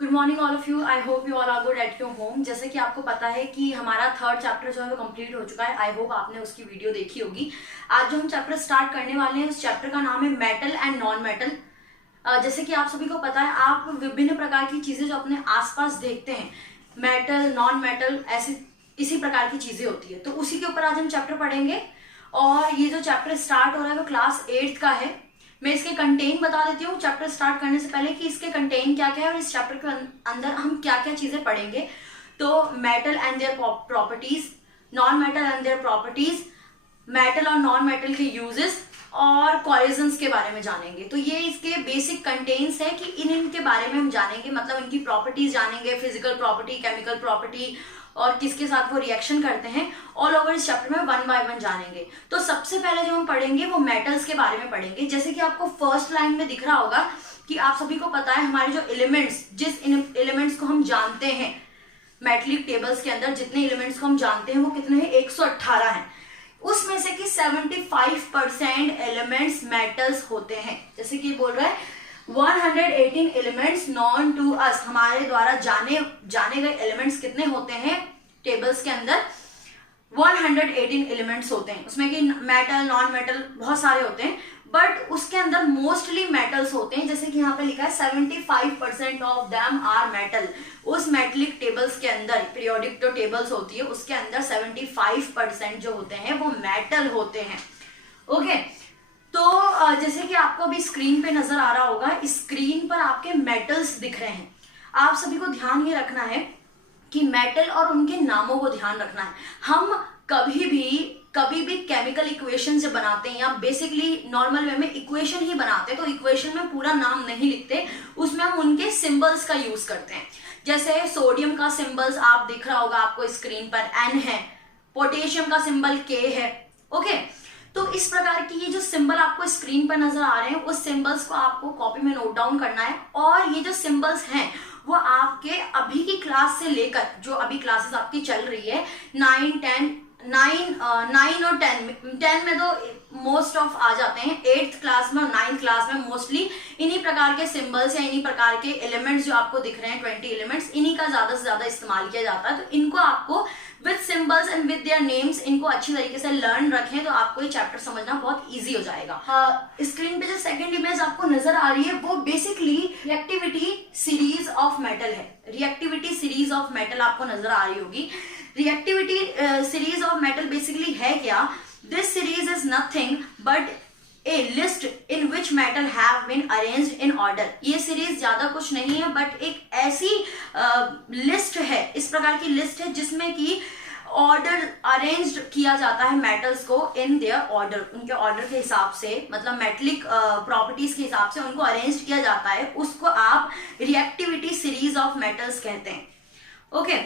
Good morning all of you. I hope you all are good at your home. जैसे कि आपको पता है कि हमारा थर्ड चैप्टर जो है वो कंप्लीट हो चुका है। आई होप आपने उसकी वीडियो देखी होगी। आज जो हम चैप्टर स्टार्ट करने वाले हैं उस चैप्टर का नाम है मेटल एंड नॉन मेटल। जैसे कि आप सभी को पता है, आप विभिन्न प्रकार की चीजें जो अपने आसपास देखते हैं, मेटल नॉन मेटल ऐसी इसी प्रकार की चीजें होती है, तो उसी के ऊपर आज हम चैप्टर पढ़ेंगे। और ये जो चैप्टर स्टार्ट हो रहा है वो क्लास 8th का है। मैं इसके कंटेंट बता देती हूँ चैप्टर स्टार्ट करने से पहले कि इसके कंटेंट क्या क्या है और इस चैप्टर के अंदर हम क्या क्या चीजें पढ़ेंगे। तो metal and their properties, non metal and their properties, metal और नॉन मेटल के यूजेस और कोलिजन्स के बारे में जानेंगे। तो ये इसके बेसिक कंटेंट्स है कि इनके बारे में हम जानेंगे, मतलब इनकी प्रॉपर्टीज जानेंगे, फिजिकल प्रॉपर्टी, केमिकल प्रॉपर्टी और किसके साथ वो रिएक्शन करते हैं, ऑल ओवर इस चैप्टर में वन बाय वन जानेंगे। तो सबसे पहले जो हम पढ़ेंगे वो मेटल्स के बारे में पढ़ेंगे। जैसे कि आपको फर्स्ट लाइन में दिख रहा होगा कि आप सभी को पता है हमारे जो एलिमेंट्स, जिस एलिमेंट्स को हम जानते हैं मेटलिक टेबल्स के अंदर जितने एलिमेंट्स को हम जानते हैं वो कितने हैं, 118 हैं। उसमें से कि 75% एलिमेंट्स मेटल्स होते हैं। जैसे कि बोल रहा है 118 एलिमेंट्स नॉन टू अस, हमारे द्वारा जाने गए एलिमेंट्स कितने होते हैं टेबल्स के अंदर, 118 एलिमेंट्स होते हैं। उसमें कि मेटल नॉन मेटल बहुत सारे होते हैं, बट उसके अंदर मोस्टली मेटल्स होते हैं। जैसे कि यहाँ पे लिखा है 75% ऑफ देम आर मेटल। उस मेटलिक टेबल्स के अंदर, पीरियोडिक जो टेबल्स होती है उसके अंदर 75% जो होते हैं वो मेटल होते हैं। ओके, तो जैसे कि आपको अभी स्क्रीन पे नजर आ रहा होगा, स्क्रीन पर आपके मेटल्स दिख रहे हैं। आप सभी को ध्यान ये रखना है कि मेटल और उनके नामों को ध्यान रखना है। हम कभी भी केमिकल इक्वेशन से बनाते हैं या बेसिकली नॉर्मल वे में इक्वेशन ही बनाते हैं, तो इक्वेशन में पूरा नाम नहीं लिखते, उसमें हम उनके सिंबल्स का यूज करते हैं। जैसे सोडियम का सिंबल्स आप दिख रहा होगा आपको स्क्रीन पर, N है, पोटेशियम का सिंबल K है। ओके, तो इस प्रकार की ये जो सिंबल आपको स्क्रीन पर नजर आ रहे हैं उस सिंबल्स को आपको कॉपी में नोट डाउन करना है। और ये जो सिंबल्स हैं वो आपके अभी की क्लास से लेकर, जो अभी क्लासेस आपकी चल रही है 9 और 10 में तो मोस्ट ऑफ आ जाते हैं, 8th क्लास में और 9th क्लास में मोस्टली इन्हीं प्रकार के सिंबल्स या इन्हीं प्रकार के एलिमेंट्स जो आपको दिख रहे हैं 20 एलिमेंट्स, इन्हीं का ज्यादा से ज्यादा इस्तेमाल किया जाता है। तो इनको आपको with symbols and with their names इनको अच्छी तरीके से लर्न रखें तो आपको ये चैप्टर समझना बहुत ईजी हो जाएगा। स्क्रीन पे जो सेकंड इमेज आपको नजर आ रही है वो basically reactivity series of metal है। रिएक्टिविटी सीरीज ऑफ मेटल आपको नजर आ रही होगी। Reactivity series of metal basically है क्या? This series is nothing but a list in which metal have been arranged in order. ये सीरीज ज्यादा कुछ नहीं है बट एक ऐसी लिस्ट है, इस प्रकार की लिस्ट है जिसमें कि ऑर्डर अरेंज्ड किया जाता है मेटल्स को इन देयर ऑर्डर, उनके ऑर्डर के हिसाब से, मतलब मेटलिक प्रॉपर्टीज के हिसाब से उनको अरेंज किया जाता है। उसको आप रिएक्टिविटी सीरीज ऑफ मेटल्स कहते हैं। ओके,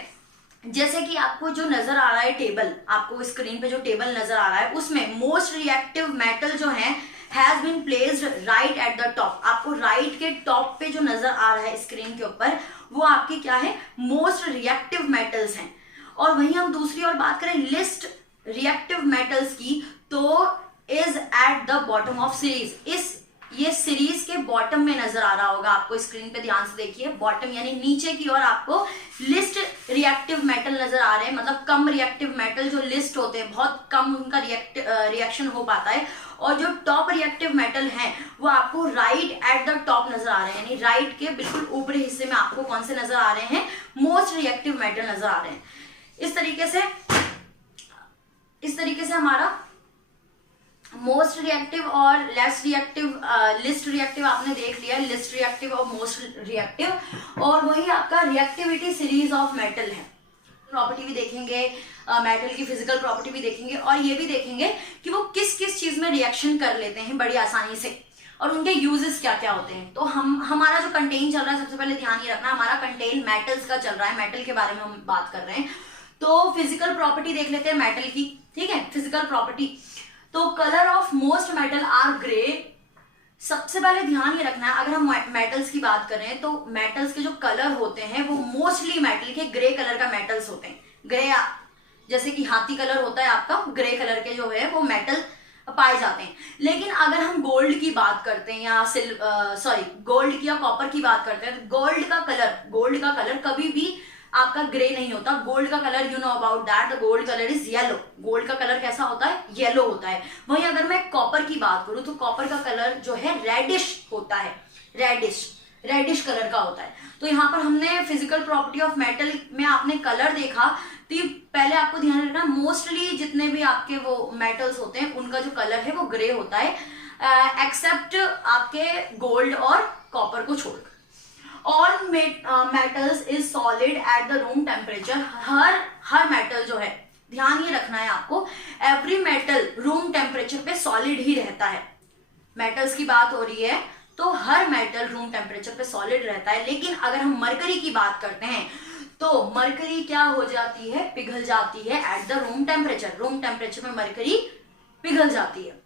जैसे कि आपको जो नजर आ रहा है टेबल, आपको स्क्रीन पे जो टेबल नजर आ रहा है उसमें मोस्ट रिएक्टिव मेटल जो है has been placed right at the top. आपको राइट के टॉप पे जो नजर आ रहा है स्क्रीन के ऊपर वो आपके क्या है, मोस्ट रिएक्टिव मेटल्स हैं। और वहीं हम दूसरी और बात करें लिस्ट रिएक्टिव मेटल्स की, तो is at the bottom of series. ये सीरीज के बॉटम में नजर आ रहा होगा आपको, स्क्रीन पे ध्यान से देखिए, बॉटम यानी नीचे की ओर आपको लिस्ट रिएक्टिव मेटल नजर आ रहे हैं, मतलब कम रिएक्टिव मेटल जो लिस्ट होते हैं, बहुत कम उनका रिएक्शन हो पाता है। और जो टॉप रिएक्टिव मेटल हैं वो आपको राइट एट द टॉप नजर आ रहे हैं, यानी राइट के बिल्कुल ऊपरी हिस्से में आपको कौन से नजर आ रहे हैं, मोस्ट रिएक्टिव मेटल नजर आ रहे हैं। इस तरीके से हमारा मोस्ट रिएक्टिव और लेस रिएक्टिव, लिस्ट रिएक्टिव आपने देख लिया, लिस्ट रिएक्टिव और मोस्ट रिएक्टिव। और वही आपका रिएक्टिविटी सीरीज ऑफ मेटल है। प्रॉपर्टी भी देखेंगे, मेटल की फिजिकल प्रॉपर्टी भी देखेंगे और ये भी देखेंगे कि वो किस किस चीज में रिएक्शन कर लेते हैं बड़ी आसानी से और उनके यूजेस क्या क्या होते हैं। तो हमारा जो कंटेंट चल रहा है, सबसे पहले ध्यान ये रखना, हमारा कंटेंट मेटल्स का चल रहा है, मेटल के बारे में हम बात कर रहे हैं। तो फिजिकल प्रॉपर्टी देख लेते हैं मेटल की, ठीक है। फिजिकल प्रॉपर्टी, तो colour of most metal are grey. सबसे पहले ध्यान ये रखना है, अगर हम मेटल्स की बात करें तो मेटल्स के जो कलर होते हैं वो मोस्टली मेटल के ग्रे कलर का मेटल्स होते हैं। ग्रे, जैसे कि हाथी कलर होता है आपका, ग्रे कलर के जो है वो मेटल पाए जाते हैं। लेकिन अगर हम गोल्ड की बात करते हैं या गोल्ड की या कॉपर की बात करते हैं, तो गोल्ड का कलर कभी भी आपका ग्रे नहीं होता। गोल्ड का colour, you know about that, the gold colour is yellow. Gold का कलर कैसा होता है? येलो होता है। वहीं अगर मैं कॉपर की बात करूं तो कॉपर का कलर जो है रेडिश होता है, रेडिश कलर का होता है। तो यहाँ पर हमने फिजिकल प्रॉपर्टी ऑफ मेटल में आपने कलर देखा, तो पहले आपको ध्यान रखना मोस्टली जितने भी आपके वो मेटल्स होते हैं उनका जो कलर है वो ग्रे होता है, एक्सेप्ट आपके गोल्ड और कॉपर को छोड़कर। All metals is solid at the room temperature. Her metal जो है, ध्यान ये रखना है आपको, एवरी मेटल रूम टेम्परेचर पे सॉलिड ही रहता है। मेटल्स की बात हो रही है तो हर मेटल रूम टेम्परेचर पे सॉलिड रहता है। लेकिन अगर हम मरकरी की बात करते हैं तो मरकरी क्या हो जाती है? पिघल जाती है at the room temperature. Room temperature में मरकरी पिघल जाती है।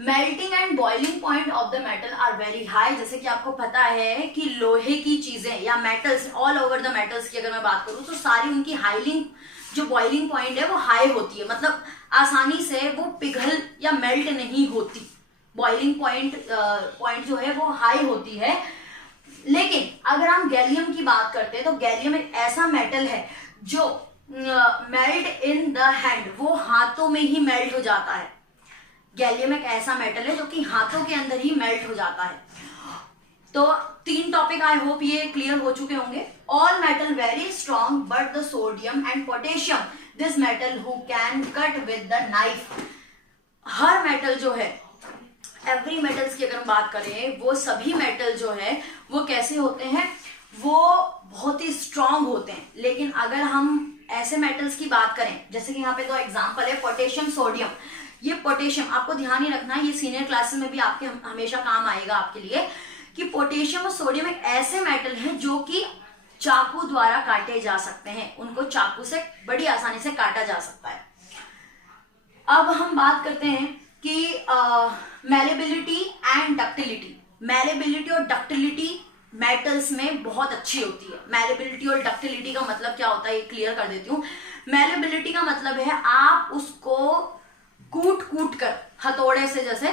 Melting and boiling point of the metal are very high. जैसे कि आपको पता है कि लोहे की चीजें या metals, all over the metals की अगर मैं बात करूं तो सारी उनकी हाइलिंग जो बॉइलिंग पॉइंट है वो हाई होती है, मतलब आसानी से वो पिघल या मेल्ट नहीं होती। बॉइलिंग पॉइंट जो है वो हाई होती है। लेकिन अगर हम गैलियम की बात करते हैं तो गैलियम एक ऐसा मेटल है जो मेल्ट इन द हैंड, वो हाथों में ही मेल्ट हो जाता है। गैलियम एक ऐसा मेटल है जो कि हाथों के अंदर ही मेल्ट हो जाता है। तो 3 टॉपिक आई होप ये क्लियर हो चुके होंगे। All metal very strong but the sodium and potassium this metal who can cut with the knife. Her metal जो है, एवरी मेटल्स की अगर हम बात करें, वो सभी मेटल जो है वो कैसे होते हैं? वो बहुत ही स्ट्रांग होते हैं। लेकिन अगर हम ऐसे मेटल्स की बात करें, जैसे कि यहाँ पे 2 एग्जांपल है, पोटेशियम, सोडियम। ये पोटेशियम आपको ध्यान ही रखना है, ये सीनियर क्लासेस में भी आपके हमेशा काम आएगा आपके लिए, कि पोटेशियम और सोडियम एक ऐसे मेटल हैं जो कि चाकू द्वारा काटे जा सकते हैं। उनको चाकू से बड़ी आसानी से काटा जा सकता है। अब हम बात करते हैं कि मैलेबिलिटी एंड डक्टिलिटी। मैलेबिलिटी और डक्टिलिटी मेटल्स में बहुत अच्छी होती है। मैलेबिलिटी और डक्टिलिटी का मतलब क्या होता है ये क्लियर कर देती हूँ। मैलेबिलिटी का मतलब है आप उसको कूट कर, हथौड़े से जैसे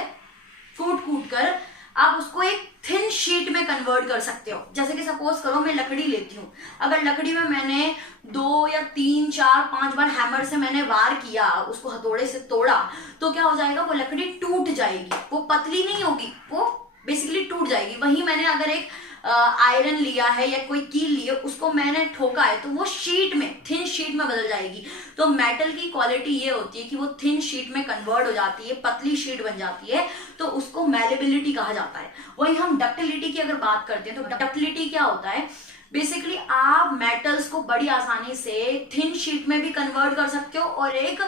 कूट कर आप उसको एक थिन शीट में कन्वर्ट कर सकते हो। जैसे कि सपोज करो मैं लकड़ी लेती हूँ, अगर लकड़ी में मैंने 2 या 3, 4, 5 बार हैमर से मैंने वार किया, उसको हथौड़े से तोड़ा, तो क्या हो जाएगा? वो लकड़ी टूट जाएगी, वो पतली नहीं होगी, वो बेसिकली टूट जाएगी। वहीं मैंने अगर एक आयरन लिया है या कोई कील ली है, उसको मैंने ठोका है, तो वो शीट में, थिन शीट में बदल जाएगी। तो मेटल की क्वालिटी ये होती है कि वो थिन शीट में कन्वर्ट हो जाती है, पतली शीट बन जाती है, तो उसको मैलेबिलिटी कहा जाता है। वहीं हम डक्टिलिटी की अगर बात करते हैं तो डक्टिलिटी क्या होता है? बेसिकली आप मेटल्स को बड़ी आसानी से थिन शीट में भी कन्वर्ट कर सकते हो और एक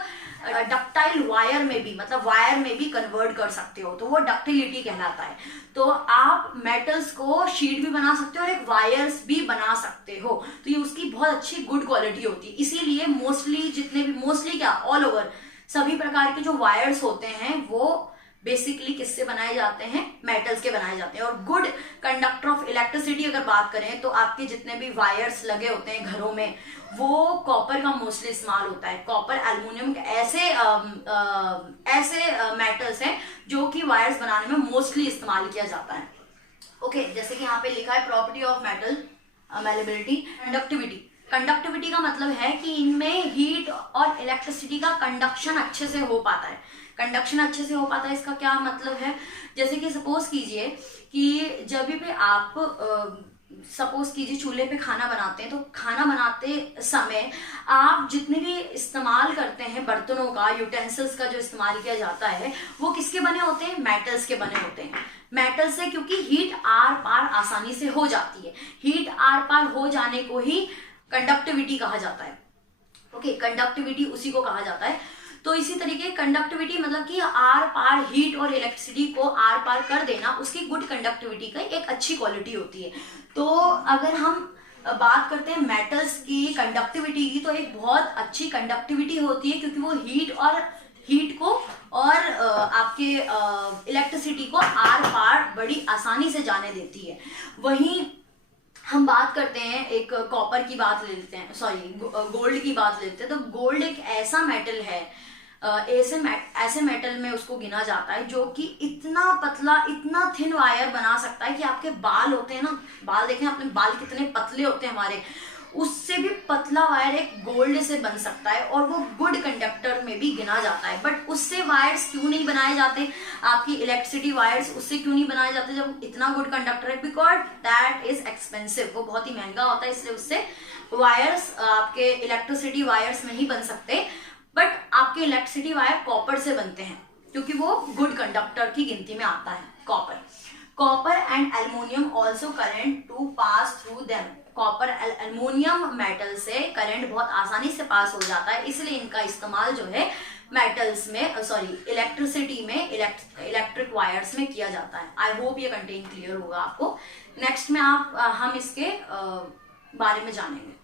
डक्टाइल वायर में भी, मतलब वायर में भी कन्वर्ट कर सकते हो, तो वो डक्टिलिटी कहलाता है। तो आप मेटल्स को शीट भी बना सकते हो और एक वायर्स भी बना सकते हो, तो ये उसकी बहुत अच्छी गुड क्वालिटी होती है। इसीलिए मोस्टली क्या, ऑल ओवर सभी प्रकार के जो वायर्स होते हैं वो बेसिकली किससे बनाए जाते हैं? मेटल्स के बनाए जाते हैं। और गुड कंडक्टर ऑफ इलेक्ट्रिसिटी अगर बात करें तो आपके जितने भी वायर्स लगे होते हैं घरों में, वो कॉपर का मोस्टली इस्तेमाल होता है। कॉपर, एल्युमिनियम ऐसे मेटल्स हैं जो कि वायर्स बनाने में मोस्टली इस्तेमाल किया जाता है। ओके, जैसे कि यहाँ पे लिखा है property of metal, malleability, conductivity. Conductivity का मतलब है कि इनमें हीट और इलेक्ट्रिसिटी का कंडक्शन अच्छे से हो पाता है। कंडक्शन अच्छे से हो पाता है, इसका क्या मतलब है? जैसे कि सपोज कीजिए कि जब भी आप सपोज कीजिए चूल्हे पे खाना बनाते हैं, तो खाना बनाते समय आप जितने भी इस्तेमाल करते हैं बर्तनों का, यूटेंसिल्स का जो इस्तेमाल किया जाता है, वो किसके बने होते हैं? मेटल्स के बने होते हैं। मेटल से, क्योंकि हीट आर पार आसानी से हो जाती है। हीट आर पार हो जाने को ही कंडक्टिविटी कहा जाता है। ओके, कंडक्टिविटी उसी को कहा जाता है। तो इसी तरीके कंडक्टिविटी मतलब कि आर पार हीट और इलेक्ट्रिसिटी को आर पार कर देना, उसकी गुड कंडक्टिविटी का एक अच्छी क्वालिटी होती है। तो अगर हम बात करते हैं मेटल्स की कंडक्टिविटी की, तो एक बहुत अच्छी कंडक्टिविटी होती है, क्योंकि वो हीट को और आपके इलेक्ट्रिसिटी को आर पार बड़ी आसानी से जाने देती है। वहीं हम बात करते हैं, एक कॉपर की बात ले लेते हैं, गोल्ड की बात ले लेते हैं। तो गोल्ड एक ऐसा मेटल है ऐसे मेटल में उसको गिना जाता है जो कि इतना पतला, इतना थिन वायर बना सकता है कि आपके बाल होते हैं ना, बाल देखें आपने, बाल कितने पतले होते हैं हमारे, उससे भी पतला वायर एक गोल्ड से बन सकता है और वो गुड कंडक्टर में भी गिना जाता है। बट उससे वायर्स क्यों नहीं बनाए जाते, आपकी इलेक्ट्रिसिटी वायर्स उससे क्यों नहीं बनाए जाते जब इतना गुड कंडक्टर है? बिकॉज दैट इज एक्सपेंसिव, वो बहुत ही महंगा होता है, इसलिए उससे वायर्स आपके इलेक्ट्रिसिटी वायर्स नहीं बन सकते। बट आपके इलेक्ट्रिसिटी वायर कॉपर से बनते हैं क्योंकि वो गुड कंडक्टर की गिनती में आता है। Copper and aluminium also current to pass through them. Copper aluminium metal से करंट बहुत आसानी से पास हो जाता है, इसलिए इनका इस्तेमाल जो है मेटल्स में, सॉरी इलेक्ट्रिसिटी में, इलेक्ट्रिक वायर्स में किया जाता है। आई होप ये कंटेंट क्लियर होगा आपको। नेक्स्ट में हम इसके बारे में जानेंगे।